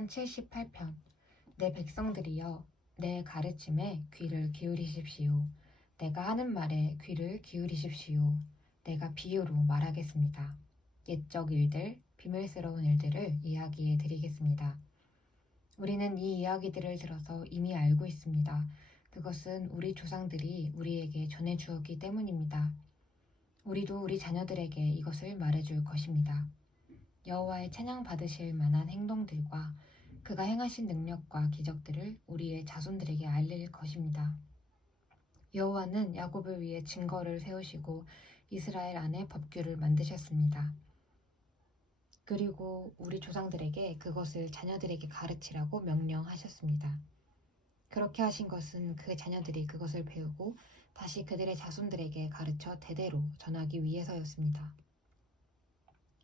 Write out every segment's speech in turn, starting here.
시편 78편. 내 백성들이여, 내 가르침에 귀를 기울이십시오. 내가 하는 말에 귀를 기울이십시오. 내가 비유로 말하겠습니다. 옛적 일들, 비밀스러운 일들을 이야기해 드리겠습니다. 우리는 이 이야기들을 들어서 이미 알고 있습니다. 그것은 우리 조상들이 우리에게 전해주었기 때문입니다. 우리도 우리 자녀들에게 이것을 말해줄 것입니다. 여호와의 찬양 받으실 만한 행동들과 그가 행하신 능력과 기적들을 우리의 자손들에게 알릴 것입니다. 여호와는 야곱을 위해 증거를 세우시고 이스라엘 안에 법규를 만드셨습니다. 그리고 우리 조상들에게 그것을 자녀들에게 가르치라고 명령하셨습니다. 그렇게 하신 것은 그 자녀들이 그것을 배우고 다시 그들의 자손들에게 가르쳐 대대로 전하기 위해서였습니다.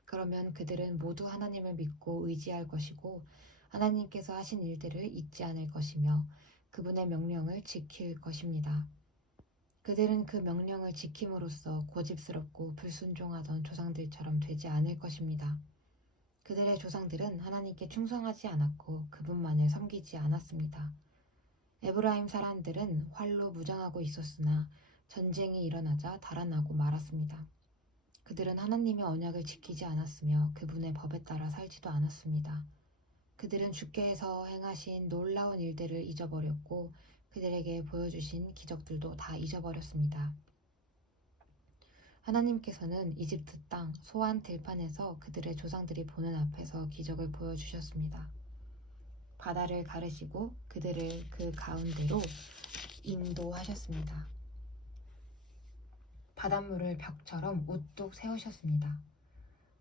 그러면 그들은 모두 하나님을 믿고 의지할 것이고 하나님께서 하신 일들을 잊지 않을 것이며 그분의 명령을 지킬 것입니다. 그들은 그 명령을 지킴으로써 고집스럽고 불순종하던 조상들처럼 되지 않을 것입니다. 그들의 조상들은 하나님께 충성하지 않았고 그분만을 섬기지 않았습니다. 에브라임 사람들은 활로 무장하고 있었으나 전쟁이 일어나자 달아나고 말았습니다. 그들은 하나님의 언약을 지키지 않았으며 그분의 법에 따라 살지도 않았습니다. 그들은 주께서 행하신 놀라운 일들을 잊어버렸고 그들에게 보여주신 기적들도 다 잊어버렸습니다. 하나님께서는 이집트 땅 소안 들판에서 그들의 조상들이 보는 앞에서 기적을 보여주셨습니다. 바다를 가르시고 그들을 그 가운데로 인도하셨습니다. 바닷물을 벽처럼 우뚝 세우셨습니다.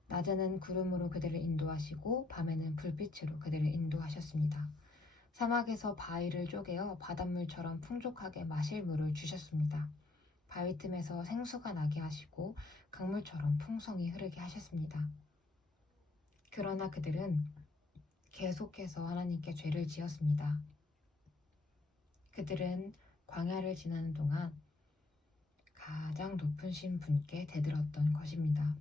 낮에는 구름으로 그들을 인도하시고 밤에는 불빛으로 그들을 인도하셨습니다. 사막에서 바위를 쪼개어 바닷물처럼 풍족하게 마실 물을 주셨습니다. 바위 틈에서 생수가 나게 하시고 강물처럼 풍성히 흐르게 하셨습니다. 그러나 그들은 계속해서 하나님께 죄를 지었습니다. 그들은 광야를 지나는 동안 가장 높으신 분께 대들었던 것입니다.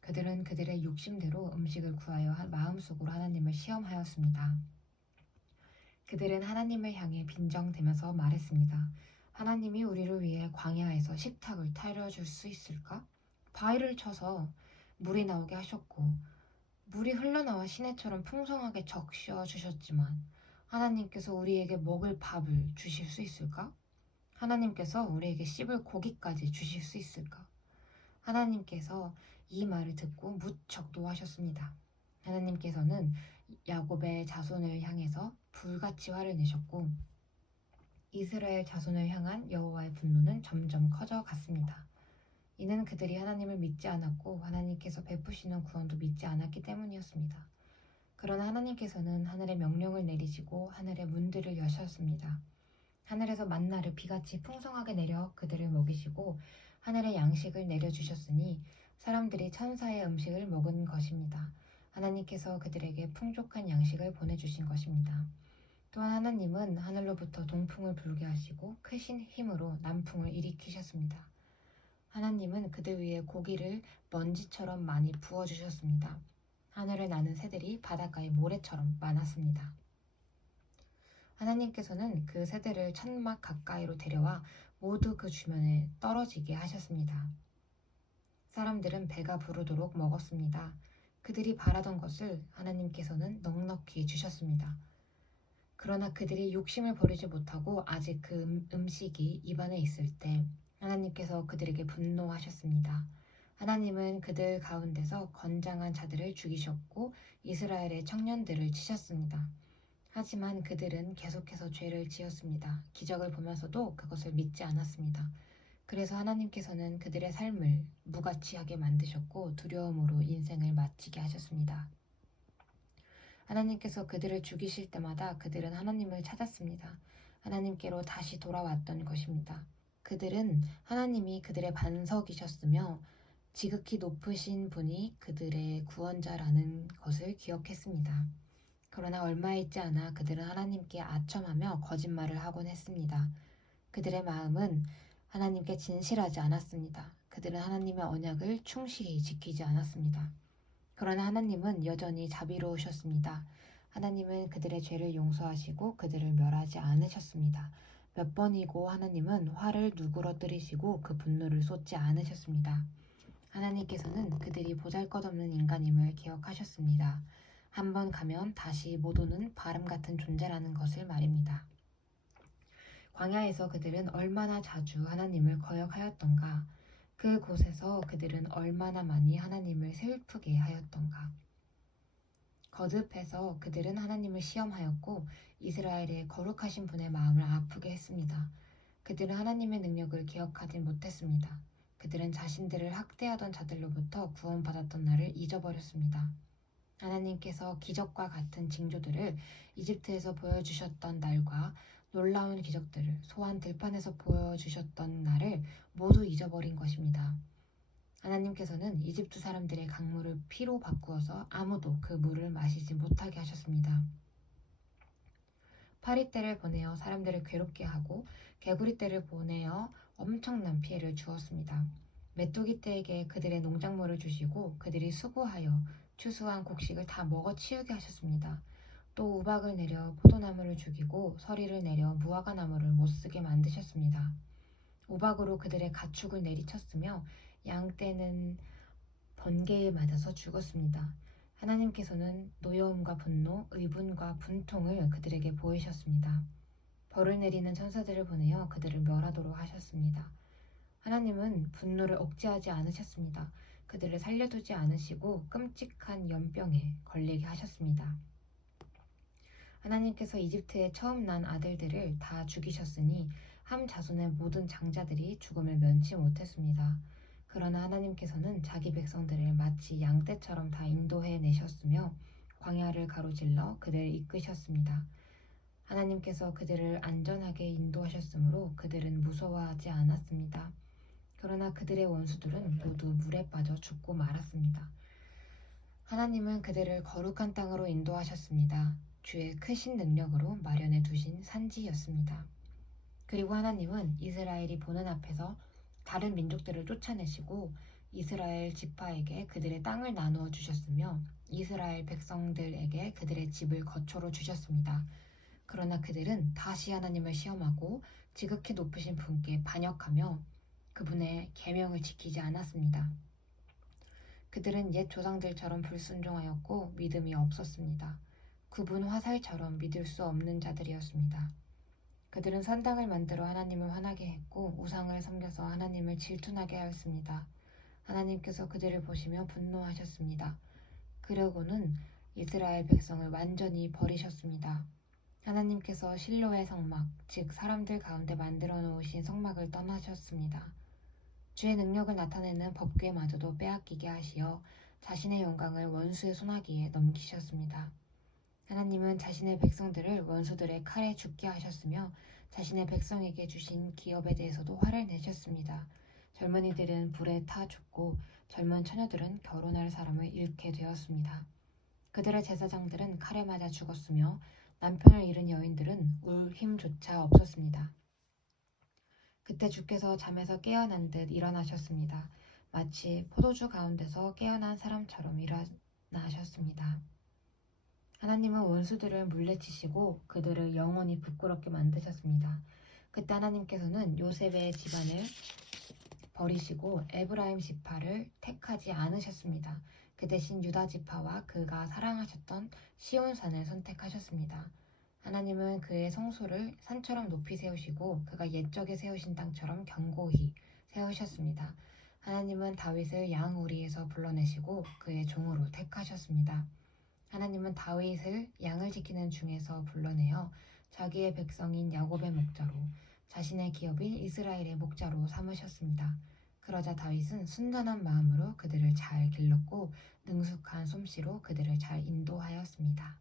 그들은 그들의 욕심대로 음식을 구하여 마음속으로 하나님을 시험하였습니다. 그들은 하나님을 향해 빈정대면서 말했습니다. 하나님이 우리를 위해 광야에서 식탁을 차려줄 수 있을까? 바위를 쳐서 물이 나오게 하셨고 물이 흘러나와 시내처럼 풍성하게 적셔 주셨지만 하나님께서 우리에게 먹을 밥을 주실 수 있을까? 하나님께서 우리에게 씹을 고기까지 주실 수 있을까? 하나님께서 이 말을 듣고 무척 노하셨습니다. 하나님께서는 야곱의 자손을 향해서 불같이 화를 내셨고 이스라엘 자손을 향한 여호와의 분노는 점점 커져갔습니다. 이는 그들이 하나님을 믿지 않았고 하나님께서 베푸시는 구원도 믿지 않았기 때문이었습니다. 그러나 하나님께서는 하늘의 명령을 내리시고 하늘의 문들을 여셨습니다. 하늘에서 만나를 비같이 풍성하게 내려 그들을 먹이시고 하늘의 양식을 내려주셨으니 사람들이 천사의 음식을 먹은 것입니다. 하나님께서 그들에게 풍족한 양식을 보내주신 것입니다. 또한 하나님은 하늘로부터 동풍을 불게 하시고 크신 힘으로 남풍을 일으키셨습니다. 하나님은 그들 위에 고기를 먼지처럼 많이 부어주셨습니다. 하늘을 나는 새들이 바닷가의 모래처럼 많았습니다. 하나님께서는 그 새들을 천막 가까이로 데려와 모두 그 주변에 떨어지게 하셨습니다. 사람들은 배가 부르도록 먹었습니다. 그들이 바라던 것을 하나님께서는 넉넉히 주셨습니다. 그러나 그들이 욕심을 버리지 못하고 아직 그 음식이 입안에 있을 때 하나님께서 그들에게 분노하셨습니다. 하나님은 그들 가운데서 건장한 자들을 죽이셨고 이스라엘의 청년들을 치셨습니다. 하지만 그들은 계속해서 죄를 지었습니다. 기적을 보면서도 그것을 믿지 않았습니다. 그래서 하나님께서는 그들의 삶을 무가치하게 만드셨고 두려움으로 인생을 마치게 하셨습니다. 하나님께서 그들을 죽이실 때마다 그들은 하나님을 찾았습니다. 하나님께로 다시 돌아왔던 것입니다. 그들은 하나님이 그들의 반석이셨으며 지극히 높으신 분이 그들의 구원자라는 것을 기억했습니다. 그러나 얼마 있지 않아 그들은 하나님께 아첨하며 거짓말을 하곤 했습니다. 그들의 마음은 하나님께 진실하지 않았습니다. 그들은 하나님의 언약을 충실히 지키지 않았습니다. 그러나 하나님은 여전히 자비로우셨습니다. 하나님은 그들의 죄를 용서하시고 그들을 멸하지 않으셨습니다. 몇 번이고 하나님은 화를 누그러뜨리시고 그 분노를 쏟지 않으셨습니다. 하나님께서는 그들이 보잘것없는 인간임을 기억하셨습니다. 한 번 가면 다시 못 오는 바람 같은 존재라는 것을 말입니다. 광야에서 그들은 얼마나 자주 하나님을 거역하였던가, 그곳에서 그들은 얼마나 많이 하나님을 슬프게 하였던가. 거듭해서 그들은 하나님을 시험하였고 이스라엘의 거룩하신 분의 마음을 아프게 했습니다. 그들은 하나님의 능력을 기억하지 못했습니다. 그들은 자신들을 학대하던 자들로부터 구원받았던 날을 잊어버렸습니다. 하나님께서 기적과 같은 징조들을 이집트에서 보여주셨던 날과 놀라운 기적들을 소환 들판에서 보여주셨던 날을 모두 잊어버린 것입니다. 하나님께서는 이집트 사람들의 강물을 피로 바꾸어서 아무도 그 물을 마시지 못하게 하셨습니다. 파리떼를 보내어 사람들을 괴롭게 하고 개구리떼를 보내어 엄청난 피해를 주었습니다. 메뚜기떼에게 그들의 농작물을 주시고 그들이 수고하여 추수한 곡식을 다 먹어치우게 하셨습니다. 또 우박을 내려 포도나무를 죽이고 서리를 내려 무화과나무를 못쓰게 만드셨습니다. 우박으로 그들의 가축을 내리쳤으며 양떼는 번개에 맞아서 죽었습니다. 하나님께서는 노여움과 분노, 의분과 분통을 그들에게 보이셨습니다. 벌을 내리는 천사들을 보내어 그들을 멸하도록 하셨습니다. 하나님은 분노를 억제하지 않으셨습니다. 그들을 살려두지 않으시고 끔찍한 연병에 걸리게 하셨습니다. 하나님께서 이집트에 처음 난 아들들을 다 죽이셨으니 함 자손의 모든 장자들이 죽음을 면치 못했습니다. 그러나 하나님께서는 자기 백성들을 마치 양떼처럼 다 인도해 내셨으며 광야를 가로질러 그들을 이끄셨습니다. 하나님께서 그들을 안전하게 인도하셨으므로 그들은 무서워하지 않았습니다. 그러나 그들의 원수들은 모두 물에 빠져 죽고 말았습니다. 하나님은 그들을 거룩한 땅으로 인도하셨습니다. 주의 크신 능력으로 마련해 두신 산지였습니다. 그리고 하나님은 이스라엘이 보는 앞에서 다른 민족들을 쫓아내시고 이스라엘 지파에게 그들의 땅을 나누어 주셨으며 이스라엘 백성들에게 그들의 집을 거처로 주셨습니다. 그러나 그들은 다시 하나님을 시험하고 지극히 높으신 분께 반역하며 그분의 계명을 지키지 않았습니다. 그들은 옛 조상들처럼 불순종하였고 믿음이 없었습니다. 굽은 화살처럼 믿을 수 없는 자들이었습니다. 그들은 산당을 만들어 하나님을 화나게 했고 우상을 섬겨서 하나님을 질투나게 하였습니다. 하나님께서 그들을 보시며 분노하셨습니다. 그러고는 이스라엘 백성을 완전히 버리셨습니다. 하나님께서 실로의 성막, 즉 사람들 가운데 만들어 놓으신 성막을 떠나셨습니다. 주의 능력을 나타내는 법궤마저도 빼앗기게 하시어 자신의 영광을 원수의 손아귀에 넘기셨습니다. 하나님은 자신의 백성들을 원수들의 칼에 죽게 하셨으며 자신의 백성에게 주신 기업에 대해서도 화를 내셨습니다. 젊은이들은 불에 타 죽고 젊은 처녀들은 결혼할 사람을 잃게 되었습니다. 그들의 제사장들은 칼에 맞아 죽었으며 남편을 잃은 여인들은 울 힘조차 없었습니다. 그때 주께서 잠에서 깨어난 듯 일어나셨습니다. 마치 포도주 가운데서 깨어난 사람처럼 일어나셨습니다. 하나님은 원수들을 물리치시고 그들을 영원히 부끄럽게 만드셨습니다. 그때 하나님께서는 요셉의 집안을 버리시고 에브라임 지파를 택하지 않으셨습니다. 그 대신 유다 지파와 그가 사랑하셨던 시온산을 선택하셨습니다. 하나님은 그의 성소를 산처럼 높이 세우시고 그가 옛적에 세우신 땅처럼 견고히 세우셨습니다. 하나님은 다윗을 양우리에서 불러내시고 그의 종으로 택하셨습니다. 하나님은 다윗을 양을 지키는 중에서 불러내어 자기의 백성인 야곱의 목자로 자신의 기업인 이스라엘의 목자로 삼으셨습니다. 그러자 다윗은 순전한 마음으로 그들을 잘 길렀고 능숙한 솜씨로 그들을 잘 인도하였습니다.